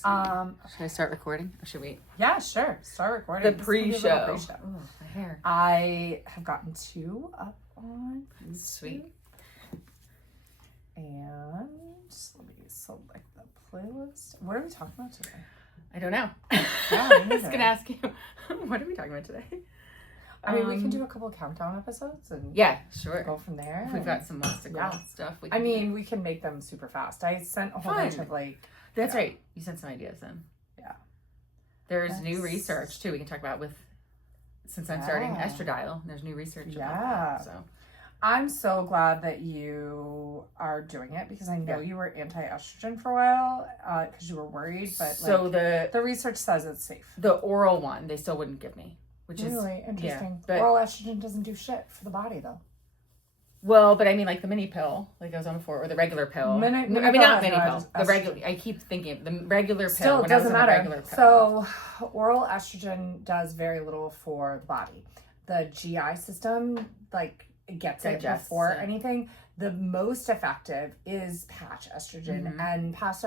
Should I start recording or should we? Yeah, sure. Start recording. The pre-show. Pre-show. My hair. I have gotten 2 up on Sweet. And let me select the playlist. What are we talking about today? I don't know. Yeah, I was gonna ask you, what are we talking about today? I mean, we can do a couple of countdown episodes and sure. go from there. If we've got some listicle stuff. We can we can make them super fast. I sent a whole bunch of That's right. You sent some ideas in. Yeah. There's new research too. We can talk about since I'm starting estradiol. There's new research about that. So I'm so glad that you are doing it because I know you were anti-estrogen for a while because you were worried, but so the research says it's safe. The oral one they still wouldn't give me, which is really interesting. Yeah, but oral estrogen doesn't do shit for the body though. Well, but I mean, like the mini pill, like I was on before, or the regular pill. Not mini pill. The regular. I keep thinking the regular pill. Still, it doesn't matter. Regular pill. So, oral estrogen does very little for the body. The GI system, gets it before anything. The most effective is patch estrogen, and patch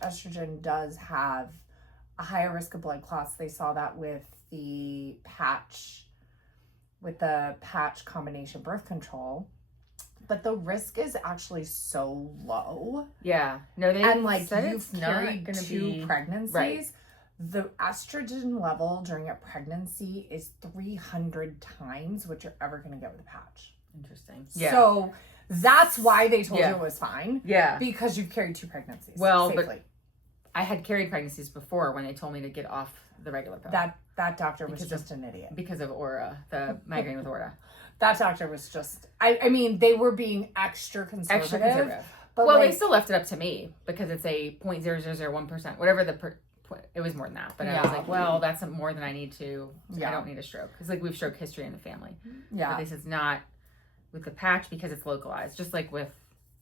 estrogen does have a higher risk of blood clots. They saw that with the patch combination birth control. But the risk is actually so low. Yeah. No, they said you've carried 2 pregnancies. Right. The estrogen level during a pregnancy is 300 times what you're ever going to get with a patch. Interesting. Yeah. So that's why they told you it was fine. Yeah. Because you've carried 2 pregnancies. Well, safely. But I had carried pregnancies before when they told me to get off the regular pill. That doctor was just an idiot. Because of Aura, the migraine with Aura. That doctor was just, I mean, they were being extra conservative. But they still left it up to me because it's a 0.0001%, whatever it was more than that. But I was like, well, that's more than I need to, I don't need a stroke. Because we've stroke history in the family. Yeah. But this is not with the patch because it's localized. Just like with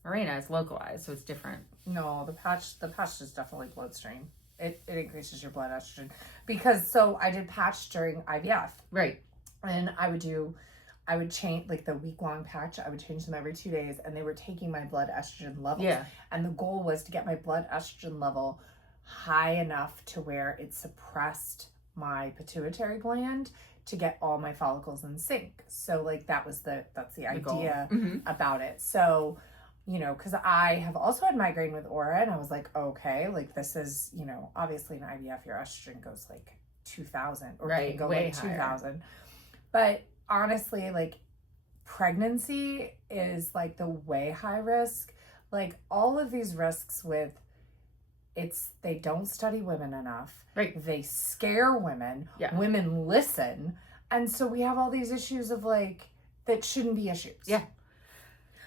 Mirena, it's localized, so it's different. No, the patch is definitely bloodstream. It increases your blood estrogen. Because, I did patch during IVF. Right. And I would change, the week-long patch, I would change them every 2 days, and they were taking my blood estrogen levels. Yeah. And the goal was to get my blood estrogen level high enough to where it suppressed my pituitary gland to get all my follicles in sync. So, that's the idea about it. So, because I have also had migraine with Aura, and I was like, okay, this is, obviously in IVF, your estrogen goes 2,000 or can go way 2,000. But honestly, pregnancy is the way high risk. All of these risks with they don't study women enough. Right. They scare women. Yeah. Women listen. And so we have all these issues of that shouldn't be issues. Yeah.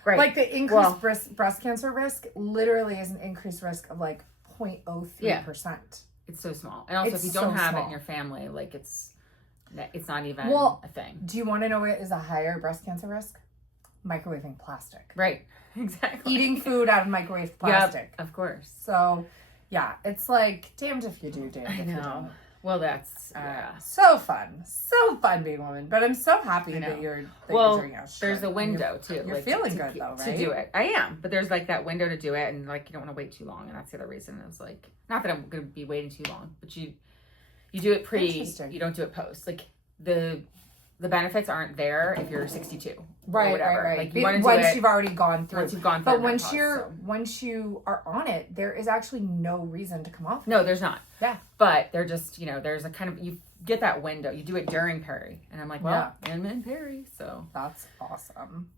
Right. The increased breast cancer risk literally is an increased risk of 0.03%. It's so small. And also if you don't have it in your family, it's not even a thing. Do you want to know what is a higher breast cancer risk? Microwaving plastic. Right. Exactly. Eating food out of microwave plastic. Yep, of course. So, yeah, it's damned if you do, damned if you don't. Well, that's so fun being a woman. But I'm so happy that you're doing estrogen. There's a window too. You're feeling good though, right? To do it, I am. But there's that window to do it, and you don't want to wait too long, and that's the other reason. It's not that I'm going to be waiting too long, but you do it pre. You don't do it post. The benefits aren't there if you're 62. Right, or whatever. Right. Once you've already gone through. Once you've gone through. But once you are on it, there is actually no reason to come off. No, there's not. Yeah. But they're just, there's a kind of, you get that window. You do it during peri. And I'm like, well, I'm in peri, so. That's awesome.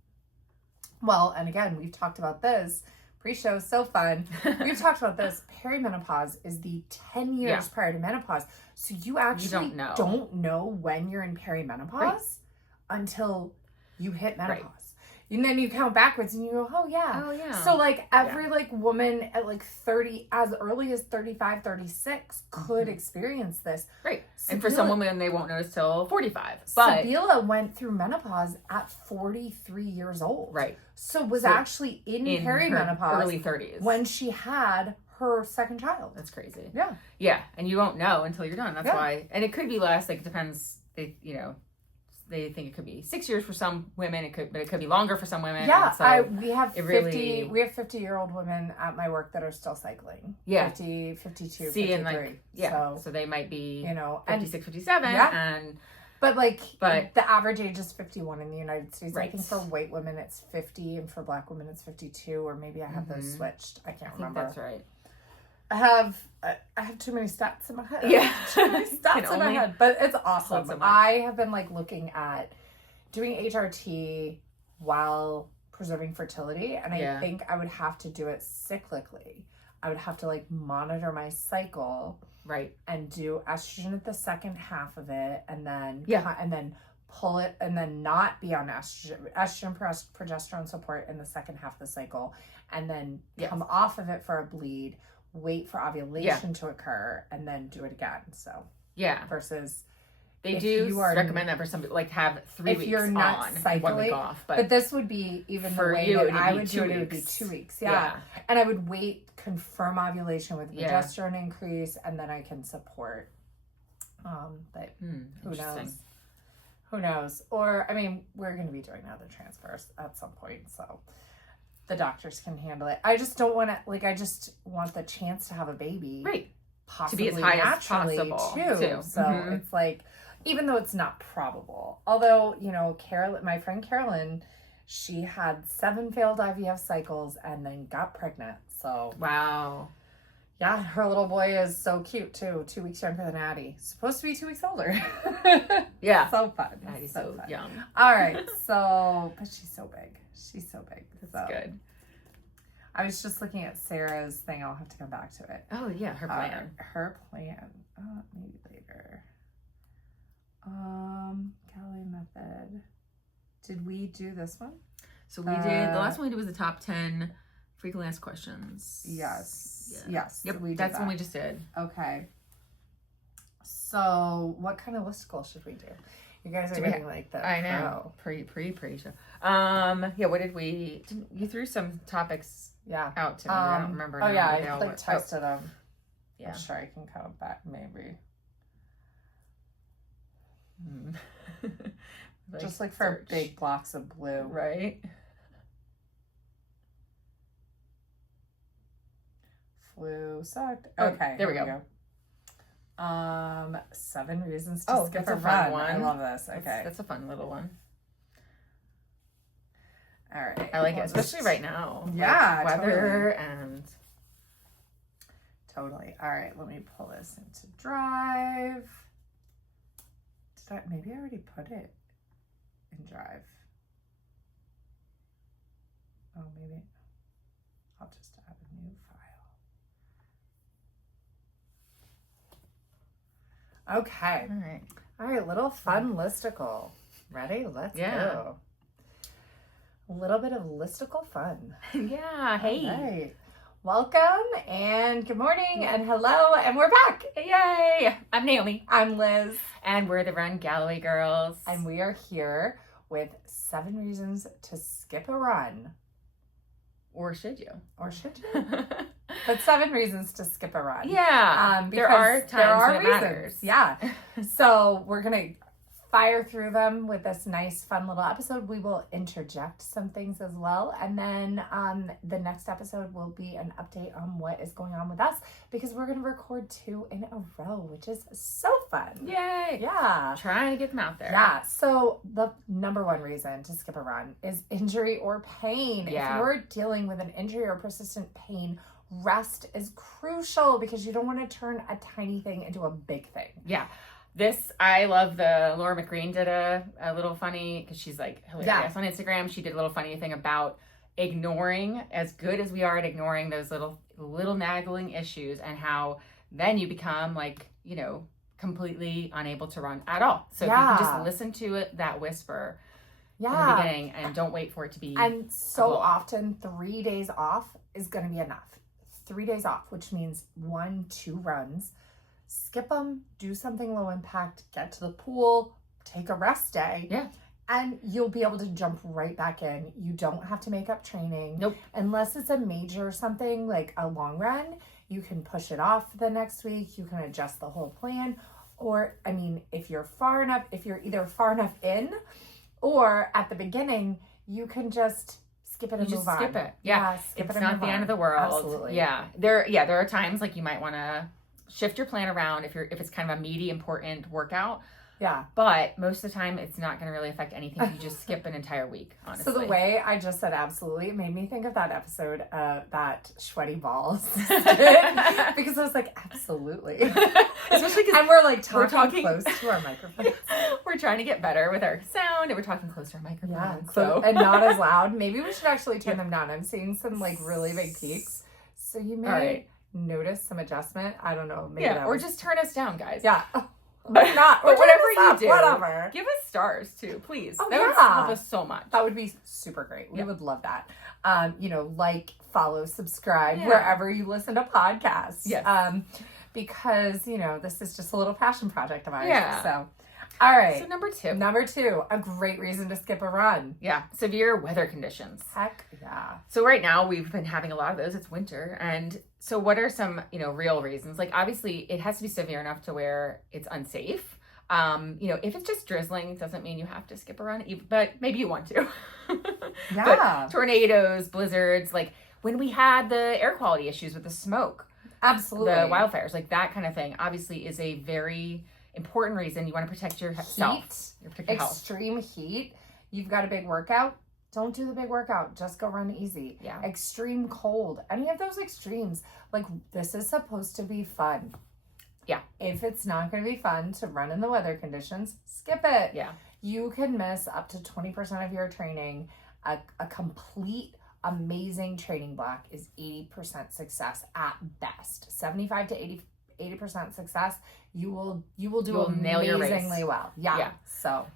Well, and again, we've talked about this. Pre-show is so fun. We've talked about this. Perimenopause is the 10 years prior to menopause. So you actually don't know when you're in perimenopause until you hit menopause. Right. And then you count backwards and you go, oh yeah. So every woman at 30, as early as 35, 36 could experience this. Right. And for some women, they won't notice till 45. But Sabila went through menopause at 43 years old. Right. So was actually in perimenopause. Early 30s. When she had her second child. That's crazy. Yeah. Yeah. And you won't know until you're done. That's why. And it could be less. It depends. they think it could be 6 years for some women. But it could be longer for some women. Yeah, so we have 50-year-old women at my work that are still cycling. Yeah. 50, 52, See, 53. and like, so they might be, 56, 57. And But the average age is 51 in the United States. Right. I think for white women it's 50, and for black women it's 52, or maybe I have those switched. I can't remember. That's right. I have too many stats in my head. Yeah. Too many stats in my head. But it's awesome. I have been looking at doing HRT while preserving fertility, and I think I would have to do it cyclically. I would have to monitor my cycle. Right. And do estrogen at the second half of it, and then pull it, and then not be on estrogen progesterone support in the second half of the cycle, and then come off of it for a bleed, wait for ovulation to occur, and then do it again. So versus they do recommend that for some people, have 3 weeks you're not on cycling, and 1 week off. But this would be even for the way you, that I would do it. It would be 2 weeks. Yeah. And I would wait, confirm ovulation with progesterone increase, and then I can support. But who knows? Who knows? Or we're going to be doing other transfers at some point, so the doctors can handle it. I just don't want to. I just want the chance to have a baby, right? Possibly to be as high naturally as possible too. So it's even though it's not probable. Although, my friend Carolyn, she had 7 failed IVF cycles and then got pregnant. So wow. Yeah, her little boy is so cute too. 2 weeks younger than Addie. Supposed to be 2 weeks older. Yeah. So fun. Addie's so fun. young. All right. So, but she's so big. That's good. I was just looking at Sarah's thing. I'll have to come back to it. Oh yeah, her plan. Maybe later. Calorie method. Did we do this one? So we did. The last one we did was the top 10 frequently asked questions. Yes. Yeah. Yes. Yep. That's one we just did. Okay. So what kind of listicle should we do? You guys are getting the I know. Pre-show. Yeah. What did we? You threw some topics. Out to me. I don't remember. Oh yeah, I texted them. Yeah. I'm sure I can come back maybe. Just for big blocks of blue. Right. Flu sucked. Okay, there we go. 7 reasons to skip a run. I love this. Okay. That's a fun little one. All right. I like it, especially right now. Yeah. Weather and. Totally. All right. Let me pull this into Drive. Maybe I already put it in Drive. Oh, maybe. I'll just add a new file. Okay. All right. Little fun listicle. Ready? Let's go. A little bit of listicle fun. Yeah. Hey. All right. Welcome and good morning and hello, and we're back. Yay. I'm Naomi. I'm Liz. And we're the Run Galloway Girls. And we are here with 7 reasons to skip a run. Or should you? But 7 reasons to skip a run. Yeah. There are times when it matters. Yeah. So we're going to fire through them with this nice, fun little episode. We will interject some things as well. And then the next episode will be an update on what is going on with us, because we're going to record 2 in a row, which is so fun. Yay. Yeah. Trying to get them out there. Yeah. So the number 1 reason to skip a run is injury or pain. Yeah. If you're dealing with an injury or persistent pain, rest is crucial, because you don't want to turn a tiny thing into a big thing. Yeah. I love Laura McGreen did a little funny, because she's hilarious on Instagram. She did a little funny thing about ignoring, as good as we are at ignoring those little nagging issues, and how then you become completely unable to run at all. So if you can just listen to it, that whisper in the beginning, and don't wait for it to be. And so often 3 days off is going to be enough. 3 days off, which means 1-2 runs. Skip them, do something low impact, get to the pool, take a rest day. Yeah. And you'll be able to jump right back in. You don't have to make up training. Nope. Unless it's a major something like a long run, you can push it off the next week. You can adjust the whole plan. Or, I mean, if you're either far enough in or at the beginning, you can just skip it and move on. Skip it. Yeah. Skip it's it and not move the on. end of the world. Absolutely. Yeah. There are times like you might want to shift your plan around if it's kind of a meaty, important workout. Yeah. But most of the time, it's not going to really affect anything if you just skip an entire week, honestly. So the way I just said absolutely, it made me think of that episode, that Sweaty Balls. Because I was like, absolutely. Especially because and we're talking close to our microphones. We're trying to get better with our sound, and we're talking close to our microphones. Yeah, so. And not as loud. Maybe we should actually turn them down. I'm seeing some really big peaks. So you may notice some adjustment. I don't know. Maybe or just turn us down, guys. Yeah. But not. But whatever you do, whatever. Give us stars too, please. Oh, that would help us so much. That would be super great. We would love that. Follow, subscribe wherever you listen to podcasts. Yes. Because this is just a little passion project of ours. Yeah. So, all right. So number two, a great reason to skip a run. Yeah, severe weather conditions. Heck yeah. So right now we've been having a lot of those. It's winter, and so what are some real reasons? Like obviously it has to be severe enough to where it's unsafe. If it's just drizzling, it doesn't mean you have to skip a run, but maybe you want to. Yeah. But tornadoes, blizzards, like when we had the air quality issues with the smoke, absolutely, the wildfires, like that kind of thing, obviously is a very important reason. You want to protect yourself. Extreme heat. You've got a big workout. Don't do the big workout. Just go run easy. Yeah. Extreme cold. Any of those extremes. Like, this is supposed to be fun. Yeah. If it's not going to be fun to run in the weather conditions, skip it. Yeah. You can miss up to 20% of your training. A complete amazing training block is 80% success at best. 75 to 80% success. You will nail your race. amazingly well. Yeah. So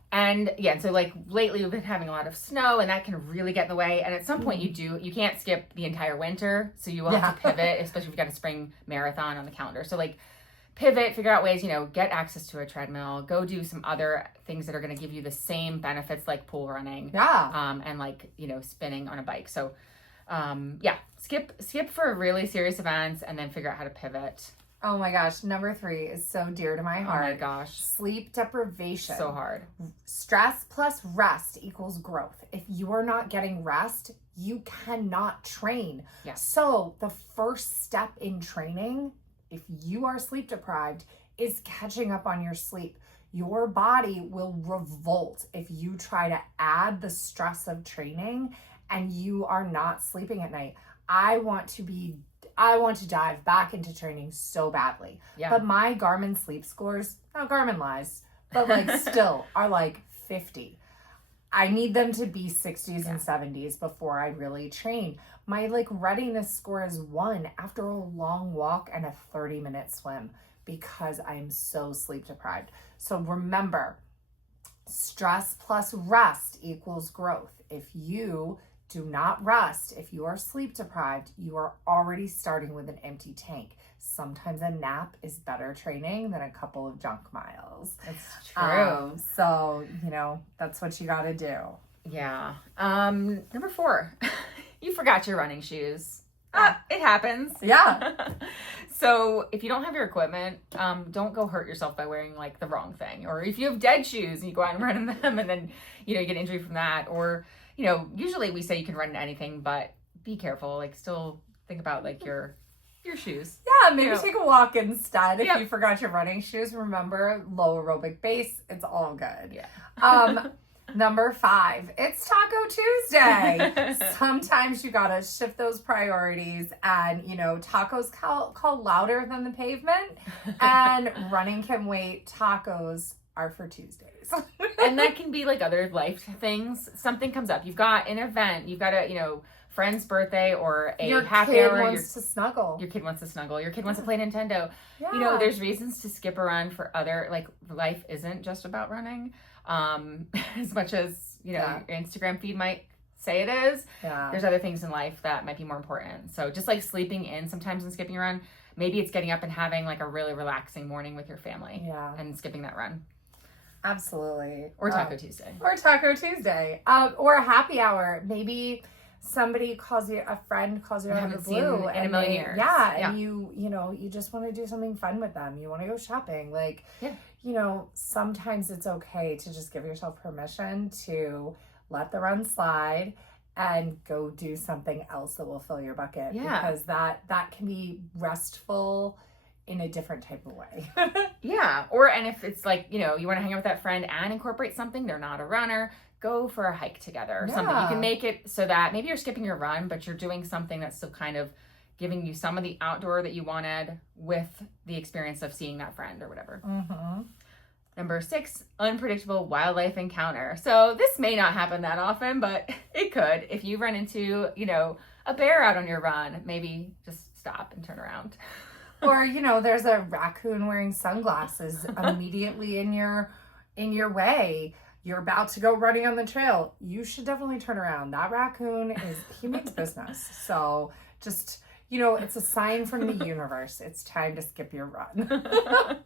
like lately we've been having a lot of snow, and that can really get in the way. And at some point you can't skip the entire winter, so you will have to pivot, especially if you've got a spring marathon on the calendar. So like pivot, figure out ways, get access to a treadmill, go do some other things that are going to give you the same benefits like pool running. Yeah. And like, spinning on a bike. So skip for really serious events and then figure out how to pivot. Oh my gosh, number 3 is so dear to my heart. Oh my gosh. Sleep deprivation. So hard. Stress plus rest equals growth. If you are not getting rest, you cannot train. Yeah. So the first step in training, if you are sleep deprived, is catching up on your sleep. Your body will revolt if you try to add the stress of training and you are not sleeping at night. I want to dive back into training so badly. Yeah. But my Garmin sleep scores, Garmin lies, but still are 50. I need them to be 60s and 70s before I really train. My readiness score is 1 after a long walk and a 30-minute swim because I am so sleep deprived. So remember, stress plus rest equals growth. If you do not rest, if you are sleep deprived, you are already starting with an empty tank. Sometimes a nap is better training than a couple of junk miles. That's true. So, that's what you got to do. Yeah. Number 4, you forgot your running shoes. It happens. Yeah. So if you don't have your equipment, don't go hurt yourself by wearing the wrong thing. Or if you have dead shoes and you go out and run in them and then, you get injury from that. Or, usually we say you can run in anything, but be careful. Still think about your shoes. Yeah, maybe take a walk instead. If you forgot your running shoes, remember low aerobic base. It's all good. Yeah. Number 5, it's Taco Tuesday. Sometimes you gotta shift those priorities, and tacos call louder than the pavement, and running can wait. Tacos are for Tuesdays. And that can be other life things. Something comes up. You've got an event. You've got a friend's birthday or a happy hour. Your kid wants to snuggle. Your kid wants to snuggle. Your kid wants to play Nintendo. Yeah. There's reasons to skip a run for other, life isn't just about running. As much as, your Instagram feed might say it is, there's other things in life that might be more important. So just sleeping in sometimes and skipping a run, maybe it's getting up and having a really relaxing morning with your family and skipping that run. Absolutely. Or Taco Tuesday. Or Taco Tuesday. Or a happy hour. Maybe somebody calls you, a friend calls you out of the blue in a million years. And you just want to do something fun with them. You want to go shopping. Like, sometimes it's okay to just give yourself permission to let the run slide and go do something else that will fill your bucket. Because that can be restful in a different type of way. And if it's like, you want to hang out with that friend and incorporate something, they're not a runner, go for a hike together or something. You can make it so that maybe you're skipping your run, but you're doing something that's still kind of giving you some of the outdoor that you wanted with the experience of seeing that friend or whatever. Number 6, unpredictable wildlife encounter. So this may not happen that often, but it could. If you run into, a bear out on your run, maybe just stop and turn around. Or, there's a raccoon wearing sunglasses immediately in your way. You're about to go running on the trail. You should definitely turn around. That raccoon he means business. So just, it's a sign from the universe. It's time to skip your run.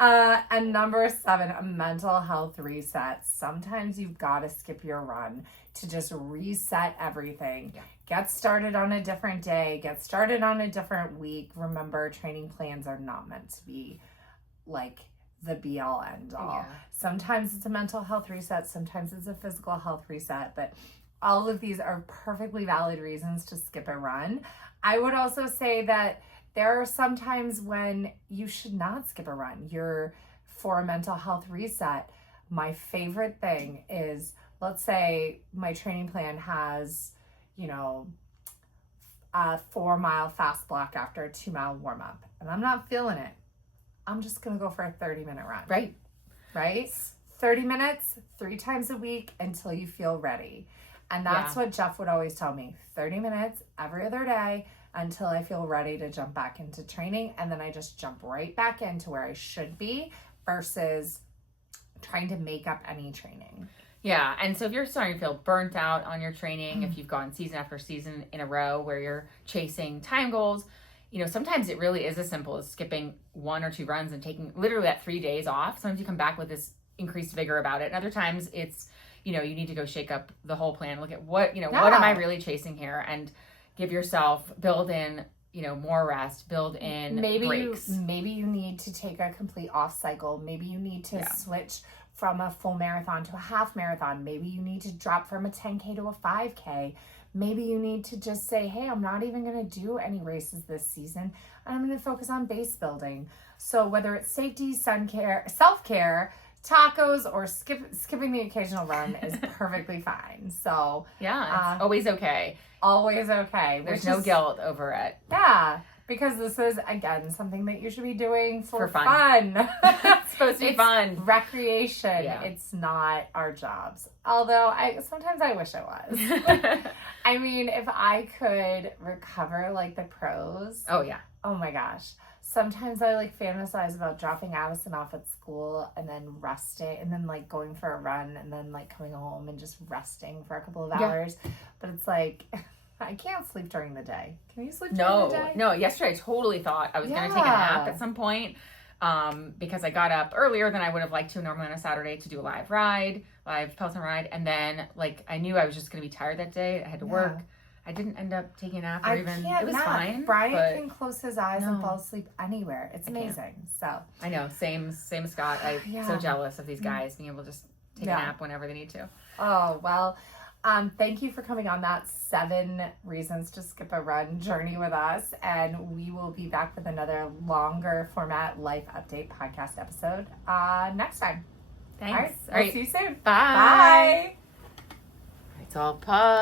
And number 7, a mental health reset. Sometimes you've got to skip your run to just reset everything. Get started on a different day. Get started on a different week. Remember, training plans are not meant to be like the be all end all. Sometimes it's a mental health reset. Sometimes it's a physical health reset. But all of these are perfectly valid reasons to skip a run. I would also say that there are some times when you should not skip a run. You're for a mental health reset. My favorite thing is, let's say my training plan has, a 4-mile fast block after a 2-mile warm up, and I'm not feeling it. I'm just going to go for a 30-minute run. Right? 30 minutes, 3 times a week until you feel ready. And that's what Jeff would always tell me. 30 minutes every other day until I feel ready to jump back into training. And then I just jump right back into where I should be versus trying to make up any training. Yeah. And so if you're starting to feel burnt out on your training, if you've gone season after season in a row where you're chasing time goals, sometimes it really is as simple as skipping 1 or 2 runs and taking literally that 3 days off. Sometimes you come back with this increased vigor about it. And other times it's, you need to go shake up the whole plan. Look at what am I really chasing here? And give yourself, build in, more rest, build in breaks. Maybe you need to take a complete off cycle. Maybe you need to switch from a full marathon to a half marathon. Maybe you need to drop from a 10K to a 5K. Maybe you need to just say, hey, I'm not even going to do any races this season. I'm going to focus on base building. So whether it's safety, sun care, self-care, tacos, or skipping the occasional run is perfectly fine. So it's always okay. Always okay. There's no guilt over it. Yeah. Because this is, again, something that you should be doing for fun. It's supposed to be fun. Recreation. Yeah. It's not our jobs. Although, sometimes I wish it was. I mean, if I could recover like the pros. Oh, yeah. Oh, my gosh. Sometimes I fantasize about dropping Addison off at school and then resting and then going for a run and then coming home and just resting for a couple of hours. But it's I can't sleep during the day. Can you sleep during the day? No. Yesterday I totally thought I was going to take a nap at some point because I got up earlier than I would have liked to normally on a Saturday to do a live Peloton ride. And then I knew I was just going to be tired that day. I had to work. I didn't end up taking a nap it was fine. Brian can close his eyes and fall asleep anywhere. It's amazing. So I know. Same as Scott. I'm so jealous of these guys being able to just take a nap whenever they need to. Oh, well. Thank you for coming on that 7 reasons to skip a run journey with us. And we will be back with another longer format life update podcast episode next time. Thanks. All right. We'll see you soon. Bye. Bye. It's all pub.